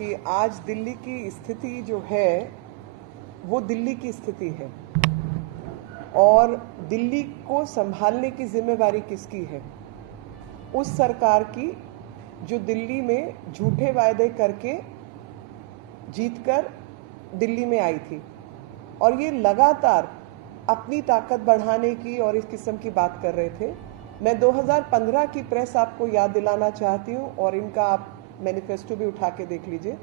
कि आज दिल्ली की स्थिति जो है वो दिल्ली की स्थिति है और दिल्ली को संभालने की जिम्मेवारी किसकी है? उस सरकार की जो दिल्ली में झूठे वायदे करके जीतकर दिल्ली में आई थी और ये लगातार अपनी ताकत बढ़ाने की और इस किस्म की बात कर रहे थे। मैं 2015 की प्रेस आपको याद दिलाना चाहती हूँ और इनका आप मैनिफेस्टो भी उठा के देख लीजिए,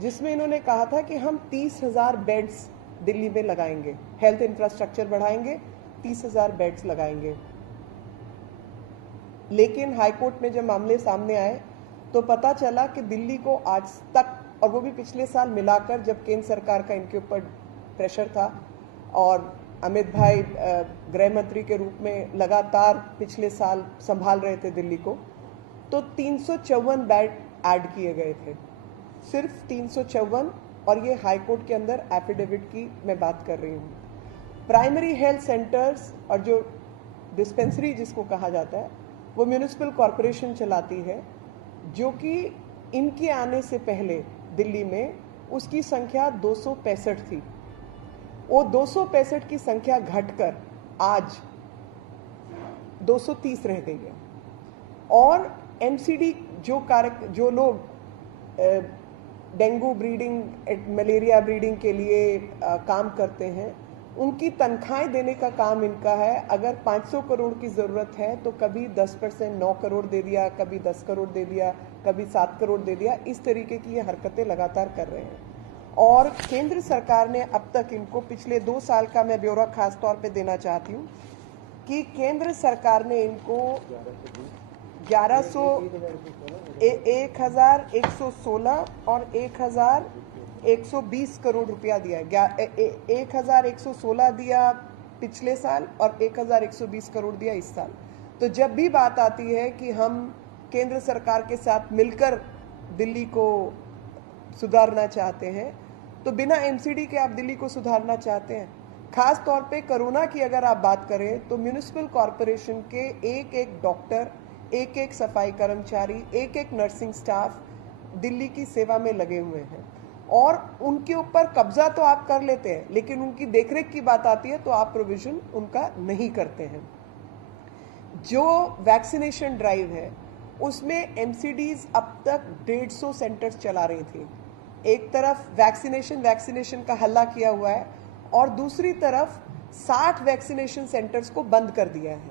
जिसमें इन्होंने कहा था कि हम 30,000 बेड्स दिल्ली में लगाएंगे, हेल्थ इंफ्रास्ट्रक्चर बढ़ाएंगे, 30,000 बेड्स लगाएंगे। लेकिन हाईकोर्ट में जब मामले सामने आए तो पता चला कि दिल्ली को आज तक, और वो भी पिछले साल मिलाकर जब केंद्र सरकार का इनके ऊपर प्रेशर था और अमित भाई गृह मंत्री के रूप में लगातार पिछले साल संभाल रहे थे दिल्ली को, तो 354 बेड ऐड किए गए थे, सिर्फ 354। और ये हाईकोर्ट के अंदर एफिडेविट की मैं बात कर रही हूँ। प्राइमरी हेल्थ सेंटर्स और जो डिस्पेंसरी जिसको कहा जाता है वो म्यूनिसिपल कॉरपोरेशन चलाती है, जो कि इनके आने से पहले दिल्ली में उसकी संख्या 265 थी। वो 265 की संख्या घटकर आज 230 रह गई है। और एमसीडी जो लोग डेंगू ब्रीडिंग, मलेरिया ब्रीडिंग के लिए काम करते हैं, उनकी तनख्वाहें देने का काम इनका है। अगर 500 करोड़ की ज़रूरत है तो कभी 10% 9 करोड़ दे दिया, कभी 10 करोड़ दे दिया, कभी 7 करोड़ दे दिया। इस तरीके की ये हरकतें लगातार कर रहे हैं। और केंद्र सरकार ने अब तक इनको पिछले 2 साल का मैं ब्यौरा खास तौर पे देना चाहती हूँ कि केंद्र सरकार ने इनको 1,116 और 1,120 करोड़ रुपया दिया। 1,116 दिया पिछले साल और 1,120 करोड़ दिया इस साल। तो जब भी बात आती है कि हम केंद्र सरकार के साथ मिलकर दिल्ली को सुधारना चाहते हैं, तो बिना एमसीडी के आप दिल्ली को सुधारना चाहते हैं। खास तौर पे कोरोना की अगर आप बात करें तो म्यूनिसिपल कॉरपोरेशन के एक एक डॉक्टर, एक एक सफाई कर्मचारी, एक एक नर्सिंग स्टाफ दिल्ली की सेवा में लगे हुए हैं और उनके ऊपर कब्जा तो आप कर लेते हैं, लेकिन उनकी देखरेख की बात आती है तो आप प्रोविजन उनका नहीं करते हैं। जो वैक्सीनेशन ड्राइव है उसमें एमसीडीज अब तक 150 सेंटर्स चला रही थी। एक तरफ वैक्सीनेशन का हल्ला किया हुआ है और दूसरी तरफ 60 वैक्सीनेशन सेंटर्स को बंद कर दिया है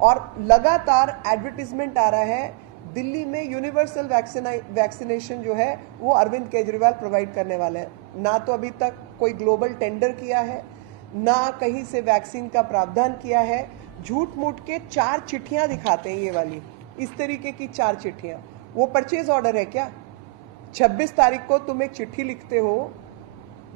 और लगातार एडवर्टीजमेंट आ रहा है दिल्ली में यूनिवर्सल वैक्सीनेशन जो है वो अरविंद केजरीवाल प्रोवाइड करने वाले हैं। ना तो अभी तक कोई ग्लोबल टेंडर किया है, ना कहीं से वैक्सीन का प्रावधान किया है। झूठ मूठ के 4 चिट्ठियां दिखाते हैं, ये वाली इस तरीके की 4 चिट्ठियां। वो परचेज ऑर्डर है क्या? 26 तारीख को तुम एक चिट्ठी लिखते हो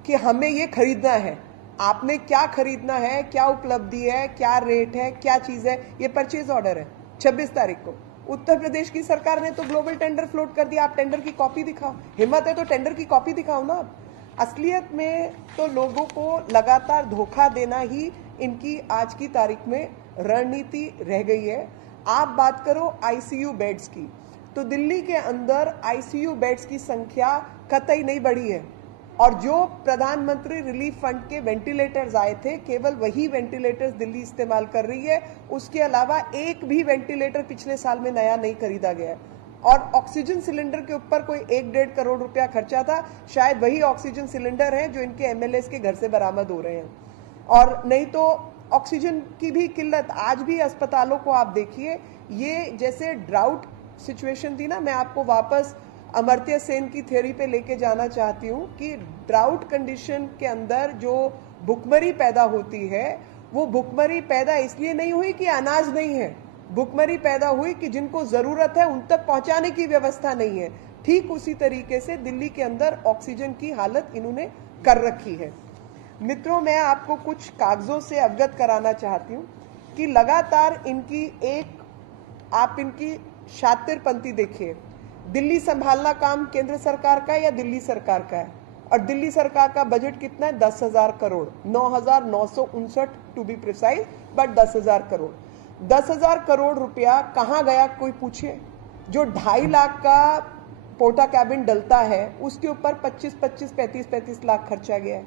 कि हमें ये खरीदना है। आपने क्या खरीदना है, क्या उपलब्धि है, क्या रेट है, क्या चीज है, ये परचेज ऑर्डर है 26 तारीख को। उत्तर प्रदेश की सरकार ने तो ग्लोबल टेंडर फ्लोट कर दिया। आप टेंडर की कॉपी दिखाओ, हिम्मत है तो टेंडर की कॉपी दिखाओ ना। असलियत में तो लोगों को लगातार धोखा देना ही इनकी आज की तारीख में रणनीति रह गई है। आप बात करो आईसीयू बेड्स की, तो दिल्ली के अंदर आईसीयू बेड्स की संख्या कतई नहीं बढ़ी है और जो प्रधानमंत्री रिलीफ फंड के वेंटिलेटर्स आए थे, केवल वही वेंटिलेटर्स दिल्ली इस्तेमाल कर रही है। उसके अलावा एक भी वेंटिलेटर पिछले साल में नया नहीं खरीदा गया है। और ऑक्सीजन सिलेंडर के ऊपर कोई 1-1.5 करोड़ रुपया खर्चा था। शायद वही ऑक्सीजन सिलेंडर हैं जो इनके एमएलएस के घर से बरामद हो रहे हैं। और नहीं तो ऑक्सीजन की भी किल्लत आज भी अस्पतालों को आप देखिए। ये जैसे ड्राउट सिचुएशन थी ना, मैं आपको वापस अमर्त्य सेन की थ्योरी पे लेके जाना चाहती हूँ कि ड्राउट कंडीशन के अंदर जो भुखमरी पैदा होती है, वो भुखमरी पैदा इसलिए नहीं हुई कि अनाज नहीं है, भुखमरी पैदा हुई कि जिनको जरूरत है उन तक पहुंचाने की व्यवस्था नहीं है। ठीक उसी तरीके से दिल्ली के अंदर ऑक्सीजन की हालत इन्होंने कर रखी है। मित्रों, मैं आपको कुछ कागजों से अवगत कराना चाहती हूँ कि लगातार आप इनकी शातिरपंथी देखिए। दिल्ली संभालना काम केंद्र सरकार का है या दिल्ली सरकार का है? और दिल्ली सरकार का बजट कितना है? 10,000 crore, 9,959 to be precise, but 10,000 crore. 10,000 crore रुपया कहाँ गया कोई पूछे? जो 2.5 लाख का पोर्टा कैबिन डलता है उसके ऊपर 35 लाख खर्चा गया है।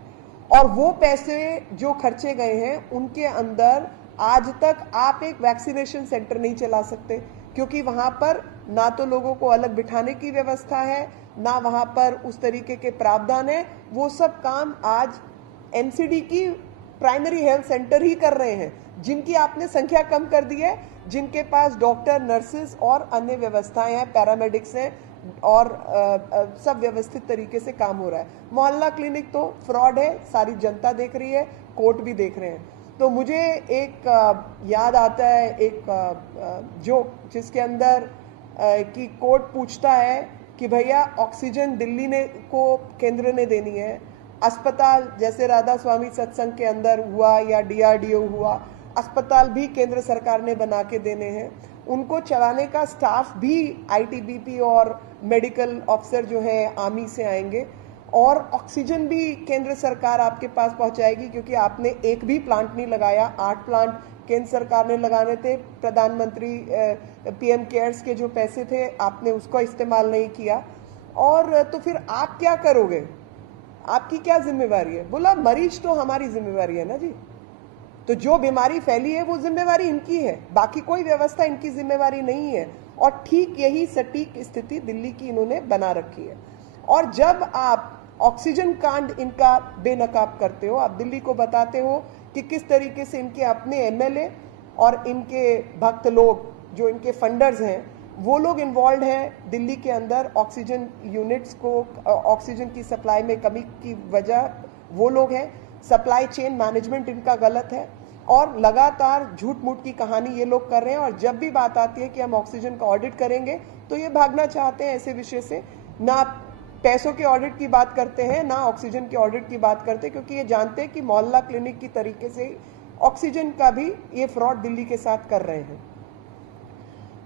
और वो पैसे जो खर्चे गए हैं उनके अंदर आज तक आप एक वैक्सीनेशन सेंटर नहीं चला सकते, क्योंकि वहां पर ना तो लोगों को अलग बिठाने की व्यवस्था है, ना वहां पर उस तरीके के प्रावधान है। वो सब काम आज एमसीडी की प्राइमरी हेल्थ सेंटर ही कर रहे हैं, जिनकी आपने संख्या कम कर दी है, जिनके पास डॉक्टर, नर्सेज और अन्य व्यवस्थाएं हैं, पैरामेडिक्स हैं और सब व्यवस्थित तरीके से काम हो रहा है। मोहल्ला क्लिनिक तो फ्रॉड है, सारी जनता देख रही है, कोर्ट भी देख रहे हैं। तो मुझे एक याद आता है एक जोक, जिसके अंदर कि कोर्ट पूछता है कि भैया ऑक्सीजन दिल्ली ने को केंद्र ने देनी है, अस्पताल जैसे राधा स्वामी सत्संग के अंदर हुआ या डीआरडीओ हुआ, अस्पताल भी केंद्र सरकार ने बना के देने हैं, उनको चलाने का स्टाफ भी आईटीबीपी और मेडिकल ऑफिसर जो है आर्मी से आएंगे, और ऑक्सीजन भी केंद्र सरकार आपके पास पहुंचाएगी, क्योंकि आपने एक भी प्लांट नहीं लगाया। 8 प्लांट केंद्र सरकार ने लगाने थे, प्रधानमंत्री पीएम केयर्स के जो पैसे थे आपने उसका इस्तेमाल नहीं किया। और तो फिर आप क्या करोगे, आपकी क्या जिम्मेवारी है? बोला मरीज तो हमारी जिम्मेवारी है ना जी, तो जो बीमारी फैली है वो जिम्मेवारी इनकी है, बाकी कोई व्यवस्था इनकी जिम्मेवारी नहीं है। और ठीक यही सटीक स्थिति दिल्ली की इन्होंने बना रखी है। और जब आप ऑक्सीजन कांड इनका बेनकाब करते हो, आप दिल्ली को बताते हो कि किस तरीके से इनके अपने एमएलए और इनके भक्त लोग जो इनके फंडर्स हैं वो लोग इन्वॉल्व हैं दिल्ली के अंदर ऑक्सीजन यूनिट्स को, ऑक्सीजन की सप्लाई में कमी की वजह वो लोग हैं, सप्लाई चेन मैनेजमेंट इनका गलत है, और लगातार झूठ मूठ की कहानी ये लोग कर रहे हैं। और जब भी बात आती है कि हम ऑक्सीजन का ऑडिट करेंगे तो ये भागना चाहते हैं ऐसे विषय से, ना पैसों के ऑडिट की बात करते हैं ना ऑक्सीजन के ऑडिट की बात करते हैं, क्योंकि ये जानते हैं कि मोहल्ला क्लिनिक की तरीके से ऑक्सीजन का भी ये फ्रॉड दिल्ली के साथ कर रहे हैं।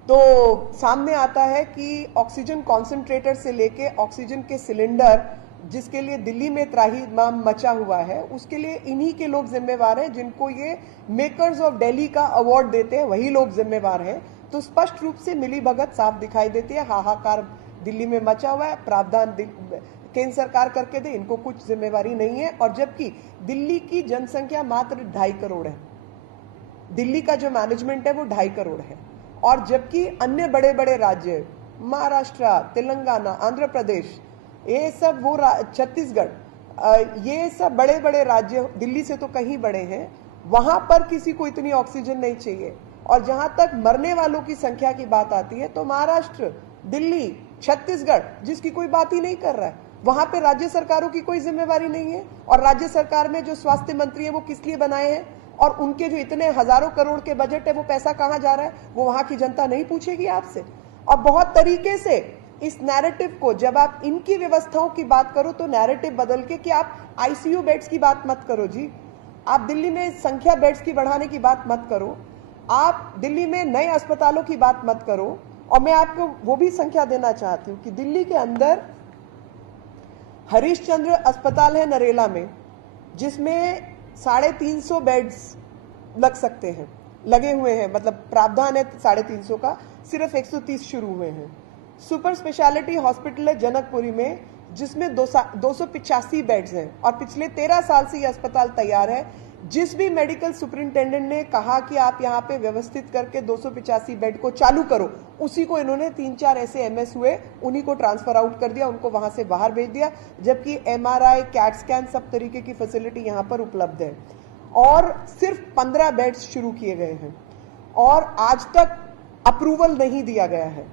तो सामने आता है कि ऑक्सीजन कॉन्सेंट्रेटर से लेके ऑक्सीजन के सिलेंडर, जिसके लिए दिल्ली में त्राहिमाम मचा हुआ है, उसके लिए इन्हीं के लोग जिम्मेवार हैं, जिनको ये मेकर्स ऑफ दिल्ली का अवार्ड देते हैं वही लोग जिम्मेवार हैं। तो स्पष्ट रूप से मिलीभगत साफ दिखाई देती है, हाहाकार दिल्ली में मचा हुआ है, प्रावधान केंद्र सरकार करके दे, इनको कुछ जिम्मेवारी नहीं है। और जबकि दिल्ली की जनसंख्या मात्र 2.5 करोड़ है, दिल्ली का जो मैनेजमेंट है वो 2.5 करोड़ है, और जबकि अन्य बड़े बड़े राज्य महाराष्ट्र, तेलंगाना, आंध्र प्रदेश, ये सब वो छत्तीसगढ़, ये सब बड़े बड़े राज्य दिल्ली से तो कहीं बड़े हैं, वहां पर किसी को इतनी ऑक्सीजन नहीं चाहिए। और जहां तक मरने वालों की संख्या की बात आती है तो महाराष्ट्र, दिल्ली, छत्तीसगढ़ जिसकी कोई बात ही नहीं कर रहा है, वहां पे राज्य सरकारों की कोई जिम्मेवारी नहीं है। और राज्य सरकार में जो स्वास्थ्य मंत्री है वो किस लिए बनाए हैं, और उनके जो इतने हजारों करोड़ के बजट है वो पैसा कहां जा रहा है, वो वहां की जनता नहीं पूछेगी आपसे। और बहुत तरीके से इस नैरेटिव को, जब आप इनकी व्यवस्थाओं की बात करो तो नैरेटिव बदल के कि आप आईसीयू बेड्स की बात मत करो जी, आप दिल्ली में संख्या बेड्स की बढ़ाने की बात मत करो, आप दिल्ली में नए अस्पतालों की बात मत करो। और मैं आपको वो भी संख्या देना चाहती हूँ कि दिल्ली के अंदर हरीशचंद्र अस्पताल है नरेला में, जिसमें 350 बेड्स लग सकते हैं, लगे हुए हैं, मतलब प्रावधान है 350 का, सिर्फ 130 शुरू हुए हैं। सुपर स्पेशलिटी हॉस्पिटल है जनकपुरी में, जिसमें 285 बेड्स हैं, और पिछले 13 साल से ये अस्पताल तैयार है। जिस भी मेडिकल सुपरिंटेंडेंट ने कहा कि आप यहाँ पे व्यवस्थित करके 285 बेड को चालू करो, उसी को इन्होंने 3-4 ऐसे एमएस हुए, उन्हीं को ट्रांसफर आउट कर दिया, उनको वहां से बाहर भेज दिया, जबकि एमआरआई, कैट स्कैन सब तरीके की फैसिलिटी यहाँ पर उपलब्ध है। और सिर्फ 15 बेड्स शुरू किए गए हैं और आज तक अप्रूवल नहीं दिया गया है।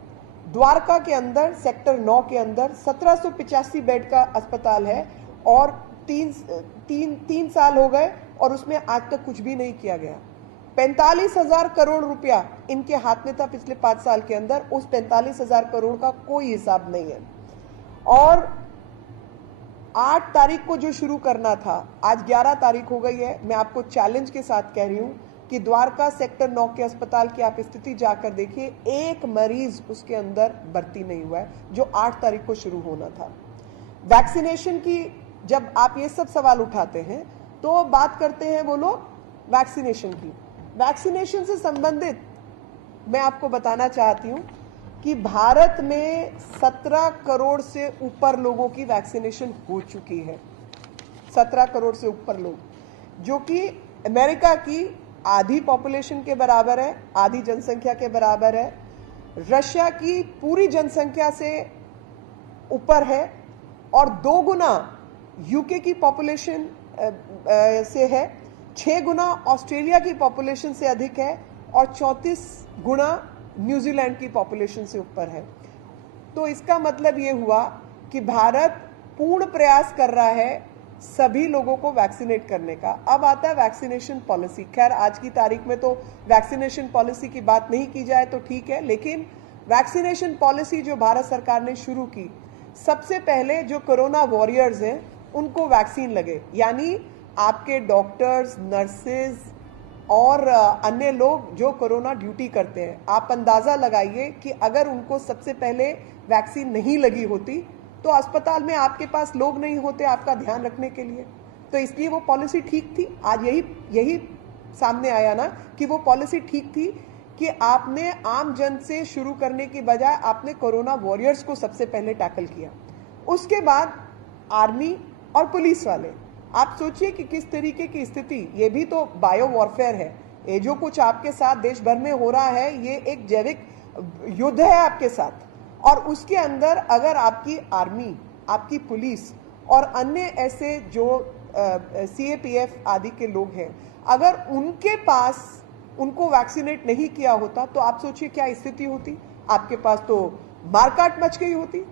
द्वारका के अंदर सेक्टर 9 के अंदर 1785 बेड का अस्पताल है, और तीन साल हो गए और उसमें आज तक कुछ भी नहीं किया गया। 45,000 करोड़ रुपया इनके हाथ में था पिछले 5 साल के अंदर, उस 45,000 करोड़ का कोई हिसाब नहीं है। और 8 तारीख को जो शुरू करना था, आज 11 तारीख हो गई है। मैं आपको चैलेंज के साथ कह रही हूं कि द्वारका सेक्टर 9 के अस्पताल की आप स्थिति जाकर देखिए, एक मरीज उसके अंदर भर्ती नहीं हुआ है, जो 8 तारीख को शुरू होना था। वैक्सीनेशन की जब आप ये सब सवाल उठाते हैं तो बात करते हैं वो लोग वैक्सीनेशन की। वैक्सीनेशन से संबंधित मैं आपको बताना चाहती हूं कि भारत में 17 करोड़ से ऊपर लोगों की वैक्सीनेशन हो चुकी है। 17 करोड़ से ऊपर लोग, जो कि अमेरिका की आधी पॉपुलेशन के बराबर है, आधी जनसंख्या के बराबर है। रशिया की पूरी जनसंख्या से ऊपर है और 2 गुना यूके की पॉपुलेशन से है, 6 गुना ऑस्ट्रेलिया की पॉपुलेशन से अधिक है और 34 गुना न्यूजीलैंड की पॉपुलेशन से ऊपर है। तो इसका मतलब ये हुआ कि भारत पूर्ण प्रयास कर रहा है सभी लोगों को वैक्सीनेट करने का। अब आता है वैक्सीनेशन पॉलिसी। खैर, आज की तारीख में तो वैक्सीनेशन पॉलिसी की बात नहीं की जाए तो ठीक है, लेकिन वैक्सीनेशन पॉलिसी जो भारत सरकार ने शुरू की, सबसे पहले जो कोरोना वॉरियर्स हैं उनको वैक्सीन लगे, यानी आपके डॉक्टर्स, नर्सेज और अन्य लोग जो कोरोना ड्यूटी करते हैं। आप अंदाज़ा लगाइए कि अगर उनको सबसे पहले वैक्सीन नहीं लगी होती तो अस्पताल में आपके पास लोग नहीं होते आपका ध्यान रखने के लिए। तो इसलिए वो पॉलिसी ठीक थी। आज यही सामने आया ना कि वो पॉलिसी ठीक थी कि आपने आम जन से शुरू करने की बजाय आपने कोरोना वॉरियर्स को सबसे पहले टैकल किया। उसके बाद आर्मी और पुलिस वाले। आप सोचिए कि किस तरीके की स्थिति, ये भी तो बायो वॉरफेयर है। ये जो कुछ आपके साथ देश भर में हो रहा है, ये एक जैविक युद्ध है आपके साथ। और उसके अंदर अगर आपकी आर्मी, आपकी पुलिस और अन्य ऐसे जो CAPF आदि के लोग हैं, अगर उनके पास उनको वैक्सीनेट नहीं किया होता तो आप सोचिए क्या स्थिति होती। आपके पास तो मारकाट मच गई होती।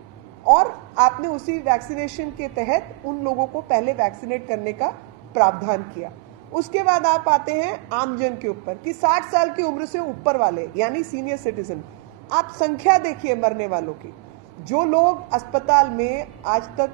और आपने उसी वैक्सीनेशन के तहत उन लोगों को पहले वैक्सीनेट करने का प्रावधान किया। उसके बाद आप आते हैं आमजन के ऊपर कि 60 साल की उम्र से ऊपर वाले यानी सीनियर सिटीजन। आप संख्या देखिए मरने वालों की। जो लोग अस्पताल में आज तक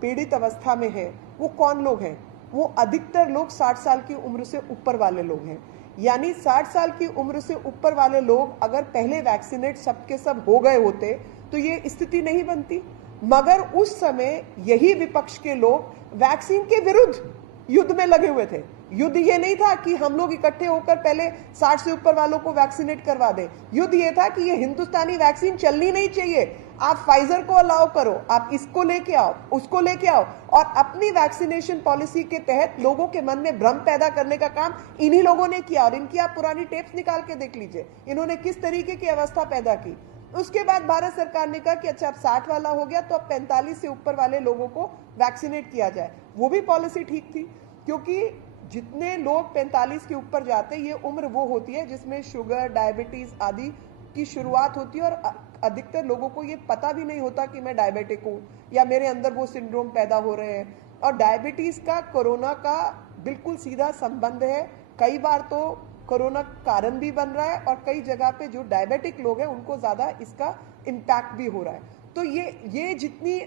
पीड़ित अवस्था में हैं, वो कौन लोग हैं? वो अधिकतर लोग 60 साल की उम्र से ऊपर वाले लोग हैं। यानी 60 साल की उम्र से ऊपर वाले लोग अगर पहले वैक्सीनेट सबके सब हो गए होते तो ये स्थिति नहीं बनती। मगर उस समय यही विपक्ष के लोग वैक्सीन के विरुद्ध युद्ध में लगे हुए थे। युद्ध ये नहीं था कि हम लोग इकट्ठे होकर पहले 60 से ऊपर वालों को वैक्सीनेट करवा दें। युद्ध ये था कि ये हिंदुस्तानी वैक्सीन चलनी नहीं चाहिए। आप फाइजर को अलाउ करो, आप इसको लेके आओ, उसको लेके आओ, और अपनी वैक्सीनेशन पॉलिसी के तहत लोगों के मन में भ्रम पैदा करने का काम इन्हीं लोगों ने किया। और इनकी आप पुरानी टेप्स निकाल के देख लीजिए, इन्होंने किस तरीके की अवस्था पैदा की। उसके बाद भारत सरकार ने कहा कि अच्छा अब 60 वाला हो गया तो अब 45 से ऊपर वाले लोगों को वैक्सीनेट किया जाए। वो भी पॉलिसी ठीक थी, क्योंकि जितने लोग 45 के ऊपर जाते, ये उम्र वो होती है जिसमें शुगर, डायबिटीज आदि की शुरुआत होती है। और अधिकतर लोगों को ये पता भी नहीं होता कि मैं डायबिटिक हूँ या मेरे अंदर वो सिंड्रोम पैदा हो रहे हैं। और डायबिटीज का कोरोना का बिल्कुल सीधा संबंध है। कई बार तो कोरोना कारण भी बन रहा है और कई जगह पे जो डायबिटिक लोग हैं उनको ज्यादा इसका इम्पैक्ट भी हो रहा है। तो ये जितनी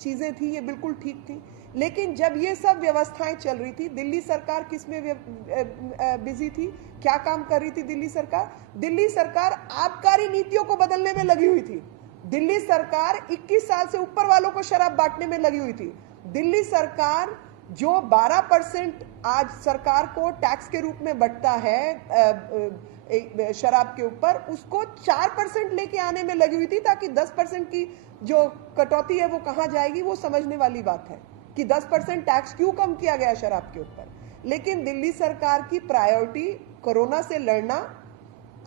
चीजें थी ये बिल्कुल ठीक थी। लेकिन जब ये सब व्यवस्थाएं चल रही थी, दिल्ली सरकार किसमें बिजी थी? क्या काम कर रही थी दिल्ली सरकार? दिल्ली सरकार आबकारी नीतियों को बदलने में लगी हुई थी। दिल्ली सरकार 21 साल से ऊपर वालों को शराब बांटने में लगी हुई थी। दिल्ली सरकार जो 12% आज सरकार को टैक्स के रूप में बढ़ता है शराब के ऊपर, उसको 4% लेके आने में लगी हुई थी, ताकि 10% की जो कटौती है वो कहां जाएगी वो समझने वाली बात है कि 10% टैक्स क्यों कम किया गया शराब के ऊपर। लेकिन दिल्ली सरकार की प्रायोरिटी कोरोना से लड़ना,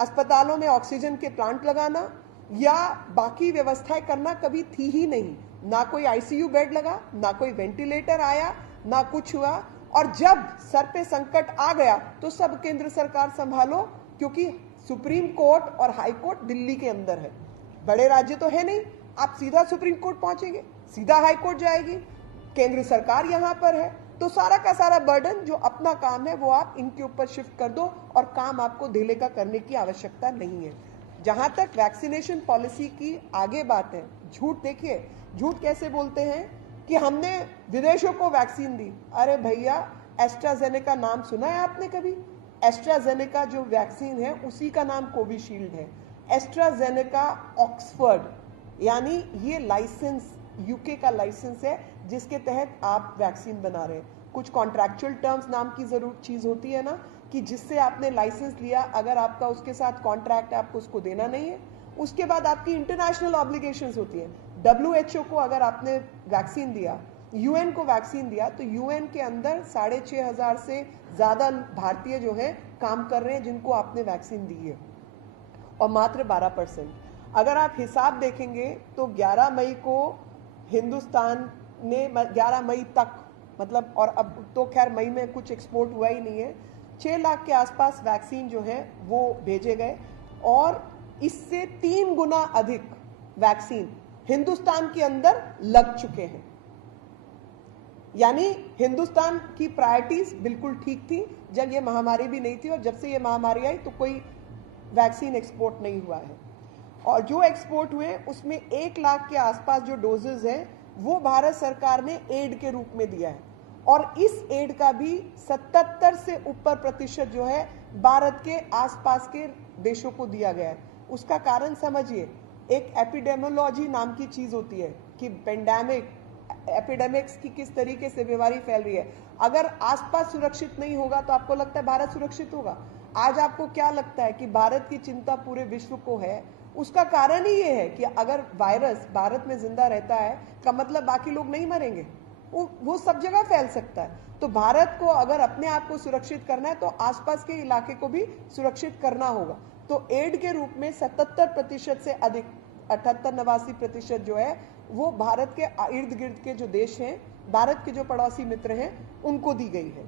अस्पतालों में ऑक्सीजन के प्लांट लगाना या बाकी व्यवस्थाएं करना कभी थी ही नहीं। ना कोई ICU बेड लगा, ना कोई वेंटिलेटर आया, ना कुछ हुआ। और जब सर पे संकट आ गया तो सब केंद्र सरकार संभालो, क्योंकि सुप्रीम कोर्ट और हाई कोर्ट दिल्ली के अंदर है। बड़े राज्य तो है नहीं, आप सीधा सुप्रीम कोर्ट पहुंचेंगे, सीधा हाई कोर्ट जाएगी, केंद्र सरकार यहां पर है। तो सारा का सारा बर्डन जो अपना काम है वो आप इनके ऊपर शिफ्ट कर दो और काम आपको ढीले का करने की आवश्यकता नहीं है। जहां तक वैक्सीनेशन पॉलिसी की आगे बात है, झूठ देखिए, झूठ कैसे बोलते हैं कि हमने विदेशों को वैक्सीन दी। अरे भैया, एस्ट्राजेनेका नाम सुना है आपने कभी? एस्ट्राजेनेका जो वैक्सीन है उसी का नाम कोविशील्ड है। एस्ट्राजेनेका ऑक्सफोर्ड, यानी ये लाइसेंस यूके का लाइसेंस है जिसके तहत आप वैक्सीन बना रहे हैं। कुछ कॉन्ट्रैक्चुअल टर्म्स नाम की जरूर चीज होती है ना, कि जिससे आपने लाइसेंस लिया, अगर आपका उसके साथ कॉन्ट्रैक्ट है आपको उसको देना नहीं है। उसके बाद आपकी इंटरनेशनल ऑब्लिगेशंस होती है। WHO को अगर आपने वैक्सीन दिया, UN को वैक्सीन दिया, तो UN के अंदर 6,500 से ज्यादा भारतीय जो है काम कर रहे हैं जिनको आपने वैक्सीन दी है, और मात्र 12%। अगर आप हिसाब देखेंगे तो 11 मई को हिंदुस्तान ने 11 मई तक मतलब, और अब तो खैर मई में कुछ एक्सपोर्ट हुआ ही नहीं है, 6 लाख के आसपास वैक्सीन जो है वो भेजे गए, और इससे 3 गुना अधिक वैक्सीन हिंदुस्तान के अंदर लग चुके हैं। यानी हिंदुस्तान की प्रायोरिटीज बिल्कुल ठीक थी जब ये महामारी भी नहीं थी, और जब से ये महामारी आई तो कोई वैक्सीन एक्सपोर्ट नहीं हुआ है। और जो एक्सपोर्ट हुए उसमें 1 लाख के आसपास जो डोजेज हैं वो भारत सरकार ने एड के रूप में दिया है, और इस एड का भी 77 से ऊपर प्रतिशत जो है भारत के आसपास के देशों को दिया गया है। उसका कारण समझिए, एक एपिडेमोलॉजी नाम की चीज होती है कि पेंडेमिक एपिडेमिक्स की किस तरीके से बीमारी फैल रही है। अगर आसपास सुरक्षित नहीं होगा तो आपको लगता है भारत सुरक्षित होगा? आज आपको क्या लगता है कि भारत की चिंता पूरे विश्व को है? उसका कारण ही ये है कि अगर वायरस भारत में जिंदा रहता है का मतलब बाकी लोग नहीं मरेंगे, वो सब जगह फैल सकता है। तो भारत को अगर अपने आप को सुरक्षित करना है तो आसपास के इलाके को भी सुरक्षित करना होगा। तो एड के रूप में 77% से अधिक 88-89% जो है वो भारत के इर्द गिर्द के जो देश हैं, भारत के जो पड़ोसी मित्र हैं, उनको दी गई है।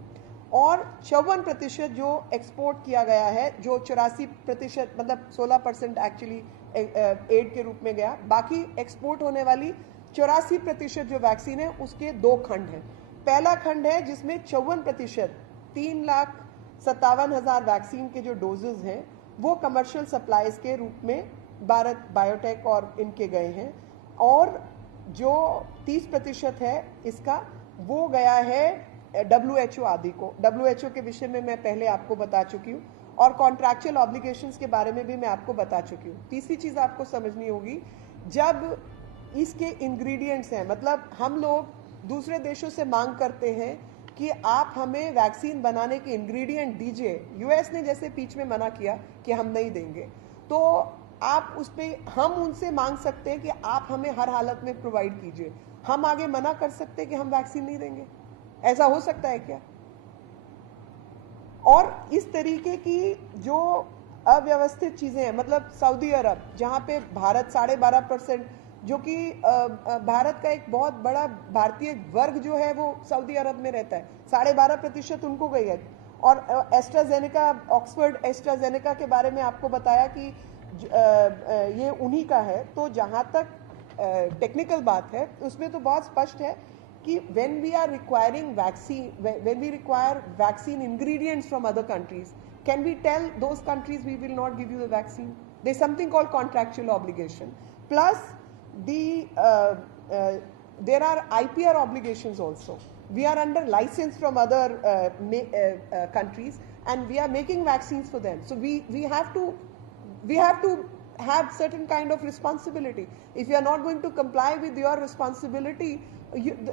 और 54% जो एक्सपोर्ट किया गया है, जो 84% मतलब 16% एक्चुअली एड के रूप में गया। बाकी एक्सपोर्ट होने वाली 84% जो वैक्सीन है उसके 2 खंड हैं। पहला खंड है जिसमें 54% 3,57,000 वैक्सीन के जो डोजेज हैं वो कमर्शियल सप्लाईज के रूप में भारत बायोटेक और इनके गए हैं, और जो 30% है इसका वो गया है WHO आदि को। WHO के विषय में मैं पहले आपको बता चुकी हूँ, और कॉन्ट्रैक्चुअल ऑब्लिगेशंस के बारे में भी मैं आपको बता चुकी हूँ। तीसरी चीज आपको समझनी होगी, जब इसके इंग्रेडिएंट्स हैं, मतलब हम लोग दूसरे देशों से मांग करते हैं कि आप हमें वैक्सीन बनाने के इंग्रेडिएंट दीजिए। US ने जैसे बीच में मना किया कि हम नहीं देंगे, तो आप उस पे हम उनसे मांग सकते हैं कि आप हमें हर हालत में प्रोवाइड कीजिए। हम आगे मना कर सकते हैं कि हम वैक्सीन नहीं देंगे? ऐसा हो सकता है क्या? और इस तरीके की जो अव्यवस्थित चीजें हैं, मतलब सऊदी अरब जहां पे भारत 12.5%, जो कि भारत का एक बहुत बड़ा भारतीय वर्ग जो है वो सऊदी अरब में रहता है, 12.5% उनको गई है। और एस्ट्राजेनेका, ऑक्सफोर्ड एस्ट्राजेनेका के बारे में आपको बताया कि ये उन्हीं का है। तो जहां तक टेक्निकल बात है उसमें तो बहुत स्पष्ट है कि when we are requiring vaccine, when we require vaccine ingredients from other countries, can we tell those countries we will not give you the vaccine? There's something called contractual obligation. Plus, there are IPR obligations also. We are under license from other countries, and we are making vaccines for them. So we have to have certain kind of responsibility. If you are not going to comply with your responsibility,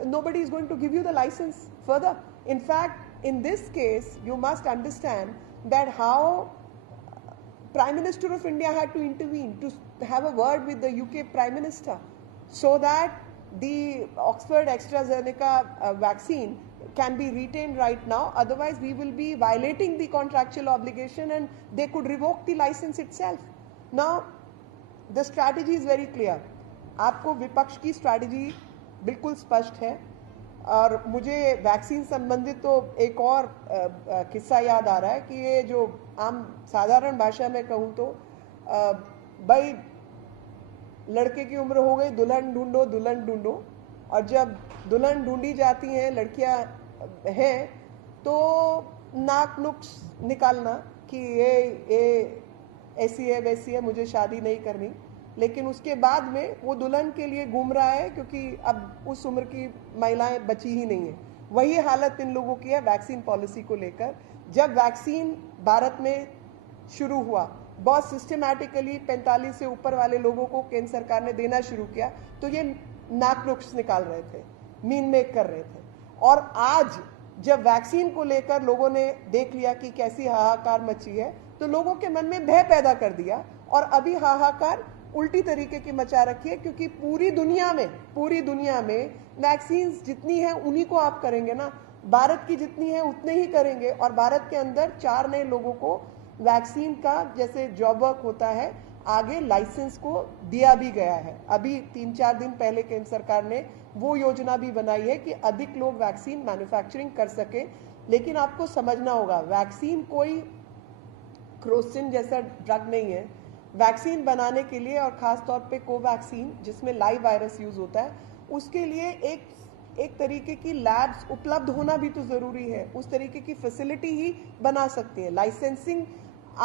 nobody is going to give you the license further. In fact, in this case, you must understand that how Prime Minister of India had to intervene to have a word with the UK Prime Minister so that the Oxford AstraZeneca vaccine can be retained right now. Otherwise, we will be violating the contractual obligation and they could revoke the license itself. Now, the strategy is very clear. आपको विपक्ष की strategy बिल्कुल स्पष्ट है। और मुझे vaccine संबंधित तो एक और किस्सा याद आ रहा है कि ये जो आम साधारण भाषा में कहूँ तो भाई लड़के की उम्र हो गई, दुल्हन ढूंढो दुल्हन ढूंढो, और जब दुल्हन ढूंढी जाती हैं लड़कियां हैं तो नाक नुक्स निकालना कि ये ऐसी है वैसी है, मुझे शादी नहीं करनी। लेकिन उसके बाद में वो दुल्हन के लिए घूम रहा है क्योंकि अब उस उम्र की महिलाएं बची ही नहीं है। वही हालत इन लोगों की है वैक्सीन पॉलिसी को लेकर। जब वैक्सीन भारत में शुरू हुआ, बहुत सिस्टमैटिकली 45 से ऊपर वाले लोगों को केंद्र सरकार ने देना शुरू किया, तो ये नाक नुक्स निकाल रहे थे, मीन मेक कर रहे थे। और आज जब वैक्सीन को लेकर लोगों ने देख लिया कि कैसी हाहाकार मची है, तो लोगों के मन में भय पैदा कर दिया, और अभी हाहाकार उल्टी तरीके की मचा रखी है, क्योंकि पूरी दुनिया में वैक्सीन जितनी है उन्हीं को आप करेंगे ना, भारत की जितनी है उतने ही करेंगे। और भारत के अंदर 4 नए लोगों को वैक्सीन का जैसे जॉब वर्क होता है आगे लाइसेंस को दिया भी गया है। अभी 3-4 दिन पहले केंद्र सरकार ने वो योजना भी बनाई है कि अधिक लोग वैक्सीन मैन्युफैक्चरिंग कर सके। लेकिन आपको समझना होगा, वैक्सीन कोई क्रोसिन जैसा ड्रग नहीं है। वैक्सीन बनाने के लिए, और खास तौर पे कोवैक्सीन जिसमें लाइव वायरस यूज होता है, उसके लिए एक तरीके की लैब्स उपलब्ध होना भी तो जरूरी है। उस तरीके की फैसिलिटी ही बना सकती है। लाइसेंसिंग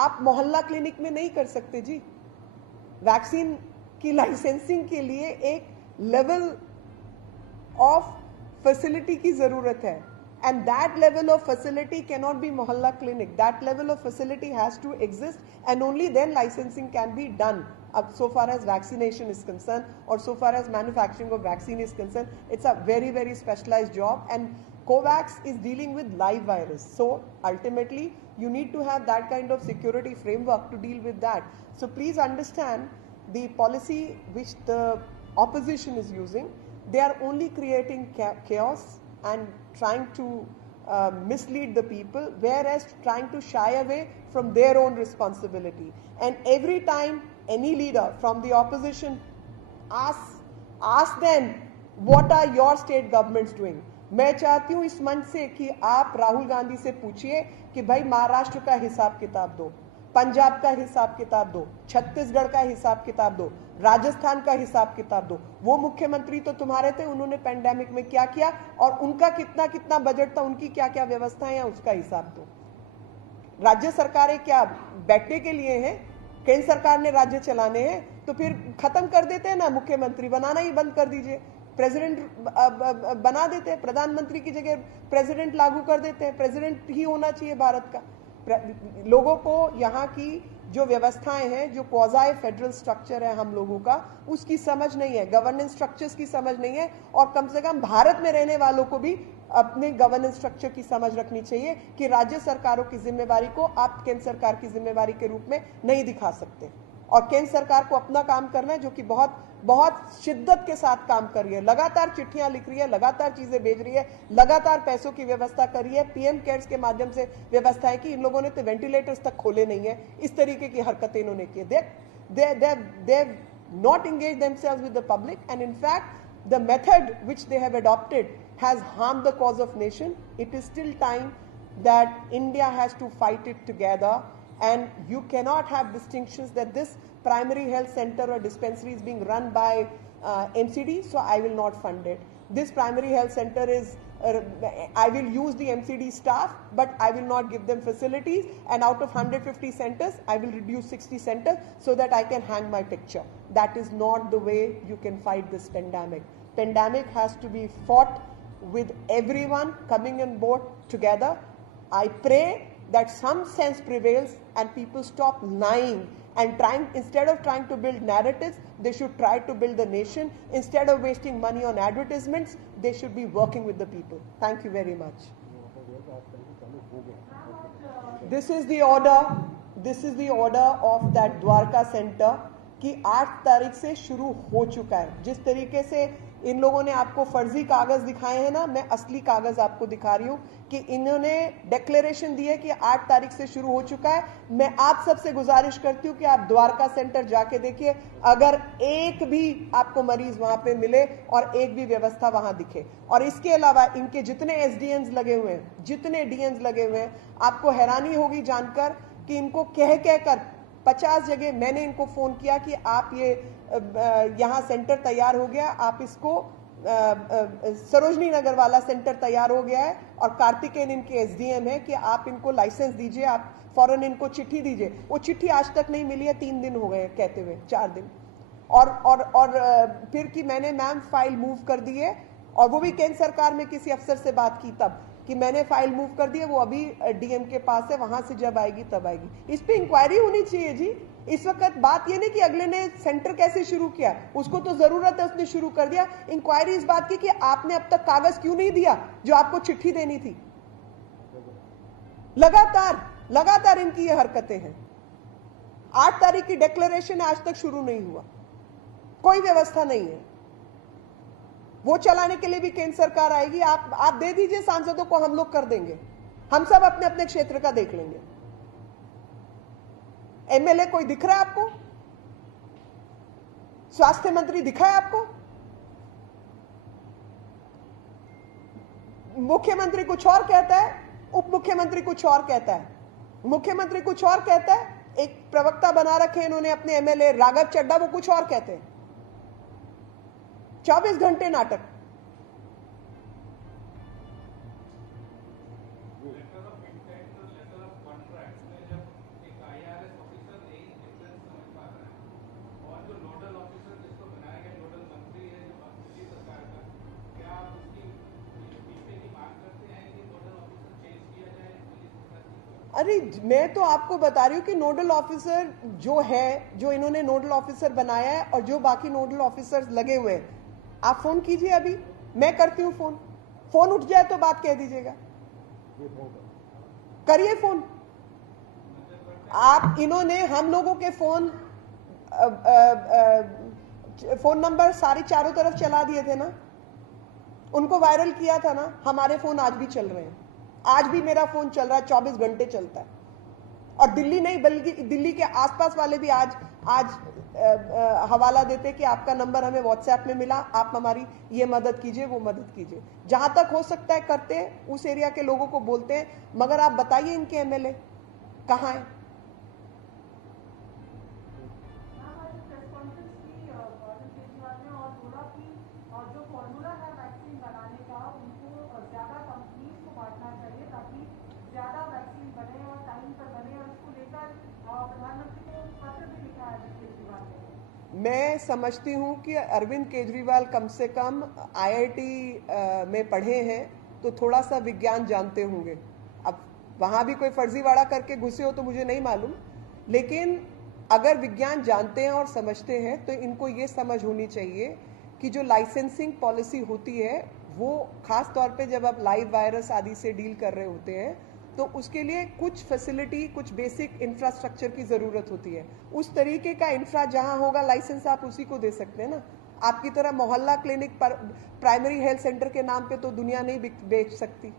आप मोहल्ला क्लिनिक में नहीं कर सकते जी। वैक्सीन की लाइसेंसिंग के लिए एक लेवल ऑफ फैसिलिटी की जरूरत है, and that level of facility cannot be mohalla clinic. That level of facility has to exist, and only then licensing can be done. So far as vaccination is concerned, or so far as manufacturing of vaccine is concerned, it's a very, very specialized job, and COVAX is dealing with live virus. So ultimately you need to have that kind of security framework to deal with that. So please understand the policy which the opposition is using. They are only creating chaos and trying to mislead the people, whereas trying to shy away from their own responsibility. And every time any leader from the opposition ask them, what are your state governments doing? मैं चाहती हूँ इस मंच से कि आप राहुल गांधी से पूछिए कि भाई महाराष्ट्र का हिसाब किताब दो, पंजाब का हिसाब किताब दो, छत्तीसगढ़ का हिसाब किताब दो, राजस्थान का हिसाब किताब दो। वो मुख्यमंत्री तो तुम्हारे थे, उन्होंने पेंडेमिक में क्या किया और उनका कितना कितना बजट था, उनकी क्या क्या व्यवस्थाएं हैं, उसका हिसाब दो। राज्य सरकारें क्या बैठने के लिए हैं? केंद्र सरकार ने राज्य चलाने हैं, तो फिर खत्म कर देते हैं ना, मुख्यमंत्री बनाना ही बंद कर दीजिए, प्रेसिडेंट बना देते हैं, प्रधानमंत्री की जगह प्रेसिडेंट लागू कर देते हैं। प्रेसिडेंट ही होना चाहिए भारत का। लोगों को यहाँ की जो व्यवस्थाएं हैं, जो क्वाज़ाई फेडरल स्ट्रक्चर है हम लोगों का, उसकी समझ नहीं है, गवर्नेंस स्ट्रक्चर्स की समझ नहीं है। और कम से कम भारत में रहने वालों को भी अपने गवर्नेंस स्ट्रक्चर की समझ रखनी चाहिए कि राज्य सरकारों की जिम्मेवारी को आप केंद्र सरकार की जिम्मेवारी के रूप में नहीं दिखा सकते। और केंद्र सरकार को अपना काम करना है, जो कि बहुत बहुत शिद्दत के साथ काम कर रही है, लगातार चिट्ठियां लिख रही है, लगातार चीजें भेज रही है, लगातार पैसों की व्यवस्था कर रही है। पीएम केयर्स के माध्यम से व्यवस्था है कि इन लोगों ने तो वेंटिलेटर्स तक खोले नहीं है। इस तरीके की हरकतें इन्होंने की। they not engaged themselves with the public, and in fact the method which they have adopted has harmed the cause of nation. It is still time that India has to fight it together, and you cannot have distinctions that this primary health center or dispensary is being run by MCD, so I will not fund it. This primary health center is, I will use the MCD staff, but I will not give them facilities, and out of 150 centers, I will reduce 60 centers so that I can hang my picture. That is not the way you can fight this pandemic. Pandemic has to be fought with everyone coming on board together. I pray that some sense prevails and people stop lying and instead of trying to build narratives, they should try to build the nation. Instead of wasting money on advertisements, they should be working with the people. Thank you very much. This is the order of that Dwarka center कि 8 तारीख से शुरू हो चुका है। जिस तरीके से इन लोगों ने आपको फर्जी कागज दिखाए हैं ना, मैं असली कागज आपको दिखा रही हूं कि इन्होंने डिक्लेरेशन दी है कि 8 तारीख से शुरू हो चुका है। मैं आप सबसे गुजारिश करती हूं कि आप द्वारका सेंटर जाके देखिए, अगर एक भी आपको मरीज वहां पे मिले और एक भी व्यवस्था वहां दिखे। और इसके अलावा इनके जितने एसडीएम्स लगे हुए हैं, जितने डीएम्स लगे हुए हैं, आपको हैरानी होगी जानकर कि इनको कह कर 50 जगह मैंने इनको फोन किया कि आप ये यहाँ सेंटर तैयार हो गया, आप इसको सरोजनी नगर वाला सेंटर तैयार हो गया है और कार्तिकेयन इनके एसडीएम है कि आप इनको लाइसेंस दीजिए, आप फौरन इनको चिट्ठी दीजिए। वो चिट्ठी आज तक नहीं मिली है, 3 दिन हो गए कहते हुए, 4 दिन। और फिर कि मैंने मैम फाइल मूव कर दी है, और वो भी केंद्र सरकार में किसी अफसर से बात की तब कि मैंने फाइल मूव कर दी है, वो अभी डीएम के पास है, वहां से जब आएगी तब आएगी। इस पे इंक्वायरी होनी चाहिए जी। इस वक्त बात ये नहीं कि अगले ने सेंटर कैसे शुरू किया, उसको तो जरूरत है, उसने शुरू कर दिया। इंक्वायरी इस बात की कि आपने अब तक कागज क्यों नहीं दिया जो आपको चिट्ठी देनी थी। लगातार इनकी ये हरकतें हैं। 8 तारीख की डिक्लेरेशन आज तक शुरू नहीं हुआ, कोई व्यवस्था नहीं है। वो चलाने के लिए भी केंद्र सरकार आएगी। आप दे दीजिए सांसदों को, हम लोग कर देंगे। हम सब अपने अपने क्षेत्र का देख लेंगे। एमएलए कोई दिख रहा है आपको? स्वास्थ्य मंत्री दिखा है आपको? मुख्यमंत्री कुछ और कहता है, उप मुख्यमंत्री कुछ और कहता है, मुख्यमंत्री कुछ और कहता है, एक प्रवक्ता बना रखे इन्होंने अपने एमएलए राघव चड्ढा, वो कुछ और कहते हैं। 24 घंटे नाटक। अरे मैं तो आपको बता रही हूं कि नोडल ऑफिसर जो है, जो इन्होंने नोडल ऑफिसर बनाया है और जो बाकी नोडल ऑफिसर्स लगे हुए हैं, आप फोन कीजिए। अभी मैं करती हूं फोन, फोन उठ जाए तो बात कह दीजिएगा। करिए फोन आप। इन्होंने हम लोगों के फोन नंबर सारी चारों तरफ चला दिए थे ना, उनको वायरल किया था ना। हमारे फोन आज भी चल रहे हैं, आज भी मेरा फोन चल रहा है, 24 घंटे चलता है। और दिल्ली नहीं बल्कि दिल्ली के आसपास वाले भी आज हवाला देते कि आपका नंबर हमें व्हाट्सएप में मिला, आप हमारी ये मदद कीजिए, वो मदद कीजिए। जहां तक हो सकता है करते हैं, उस एरिया के लोगों को बोलते हैं। मगर आप बताइए इनके एमएलए कहां है? मैं समझती हूं कि अरविंद केजरीवाल कम से कम आईआईटी में पढ़े हैं, तो थोड़ा सा विज्ञान जानते होंगे। अब वहां भी कोई फर्जीवाड़ा करके घुसे हो तो मुझे नहीं मालूम, लेकिन अगर विज्ञान जानते हैं और समझते हैं तो इनको ये समझ होनी चाहिए कि जो लाइसेंसिंग पॉलिसी होती है, वो खास तौर पे जब आप लाइव वायरस आदि से डील कर रहे होते हैं, तो उसके लिए कुछ फैसिलिटी, कुछ बेसिक इंफ्रास्ट्रक्चर की जरूरत होती है। उस तरीके का इंफ्रा जहां होगा लाइसेंस आप उसी को दे सकते हैं ना। आपकी तरह मोहल्ला क्लिनिक पर प्राइमरी हेल्थ सेंटर के नाम पे तो दुनिया नहीं बेच सकती,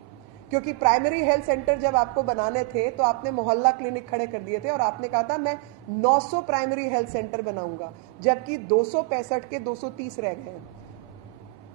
क्योंकि प्राइमरी हेल्थ सेंटर जब आपको बनाने थे तो आपने मोहल्ला क्लिनिक खड़े कर दिए थे और आपने कहा था मैं 900 प्राइमरी हेल्थ सेंटर बनाऊंगा, जबकि 265 के 230 रह गए हैं।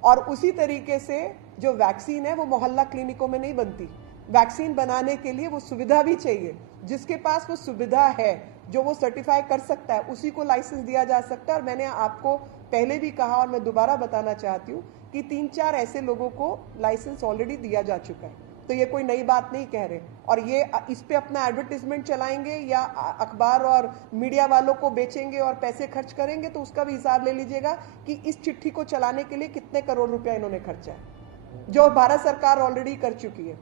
और उसी तरीके से जो वैक्सीन है वो मोहल्ला क्लिनिकों में नहीं बनती। वैक्सीन बनाने के लिए वो सुविधा भी चाहिए। जिसके पास वो सुविधा है, जो वो सर्टिफाई कर सकता है, उसी को लाइसेंस दिया जा सकता है। और मैंने आपको पहले भी कहा और मैं दोबारा बताना चाहती हूँ कि 3-4 ऐसे लोगों को लाइसेंस ऑलरेडी दिया जा चुका है। तो ये कोई नई बात नहीं कह रहे। और ये इस पे अपना एडवर्टीजमेंट चलाएंगे या अखबार और मीडिया वालों को बेचेंगे और पैसे खर्च करेंगे, तो उसका भी हिसाब ले लीजिएगा कि इस चिट्ठी को चलाने के लिए कितने करोड़ रुपया इन्होंने खर्चा है, जो भारत सरकार ऑलरेडी कर चुकी है।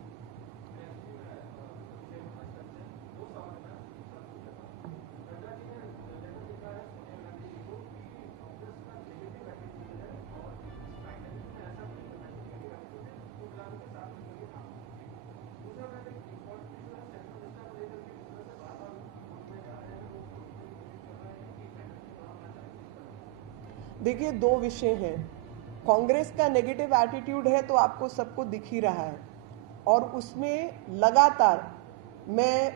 देखिए, दो विषय हैं। कांग्रेस का नेगेटिव एटीट्यूड है तो आपको सबको दिख ही रहा है, और उसमें लगातार मैं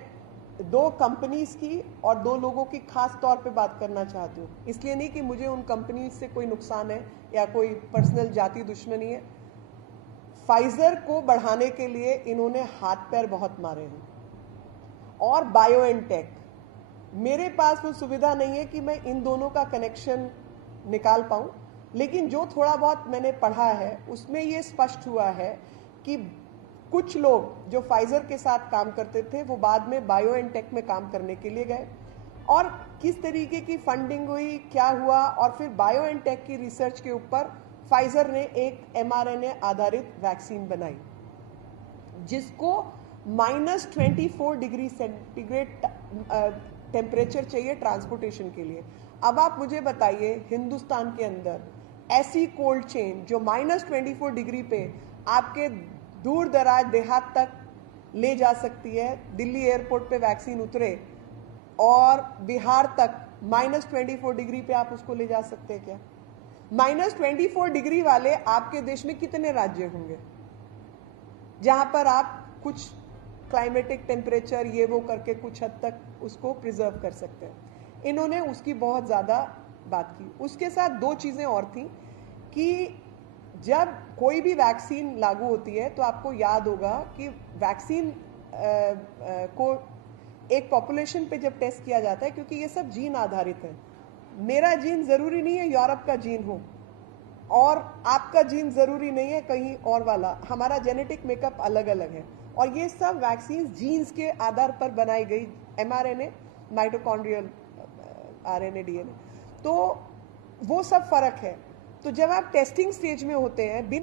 2 कंपनीज की और 2 लोगों की खास तौर पे बात करना चाहती हूँ। इसलिए नहीं कि मुझे उन कंपनीज से कोई नुकसान है या कोई पर्सनल जाति दुश्मनी है। फाइजर को बढ़ाने के लिए इन्होंने हाथ पैर बहुत मारे हैं, और बायोएनटेक। मेरे पास वो सुविधा नहीं है कि मैं इन दोनों का कनेक्शन निकाल पाऊं, लेकिन जो थोड़ा बहुत मैंने पढ़ा है उसमें ये स्पष्ट हुआ है कि कुछ लोग जो फाइजर के साथ काम करते थे वो बाद में बायोएनटेक में काम करने के लिए गए, और किस तरीके की फंडिंग हुई, क्या हुआ, और फिर बायोएनटेक की रिसर्च के ऊपर फाइजर ने एक mRNA आधारित वैक्सीन बनाई, जिसको -24 डिग्री सेंटीग्रेड टेम्परेचर चाहिए ट्रांसपोर्टेशन के लिए। अब आप मुझे बताइए, हिंदुस्तान के अंदर ऐसी कोल्ड चेन जो -24 डिग्री पे आपके दूर दराज देहात तक ले जा सकती है, दिल्ली एयरपोर्ट पे वैक्सीन उतरे, और बिहार तक -24 डिग्री पे आप उसको ले जा सकते हैं क्या? -24 डिग्री वाले आपके देश में कितने राज्य होंगे जहां पर आप कुछ क्लाइमेटिक टेम्परेचर ये वो करके कुछ हद तक उसको प्रिजर्व कर सकते हैं? इन्होंने उसकी बहुत ज़्यादा बात की। उसके साथ दो चीज़ें और थी कि जब कोई भी वैक्सीन लागू होती है तो आपको याद होगा कि वैक्सीन को एक पॉपुलेशन पे जब टेस्ट किया जाता है, क्योंकि ये सब जीन आधारित है, मेरा जीन ज़रूरी नहीं है यूरोप का जीन हो और आपका जीन ज़रूरी नहीं है कहीं और वाला, हमारा जेनेटिक मेकअप अलग अलग है और ये सब वैक्सीन जीन्स के आधार पर बनाई गई, mRNA, माइटोकॉन्ड्रियल RNA DNA, तो वो सब फर्क है। तो जब आप टेस्टिंग स्टेज में होते हैं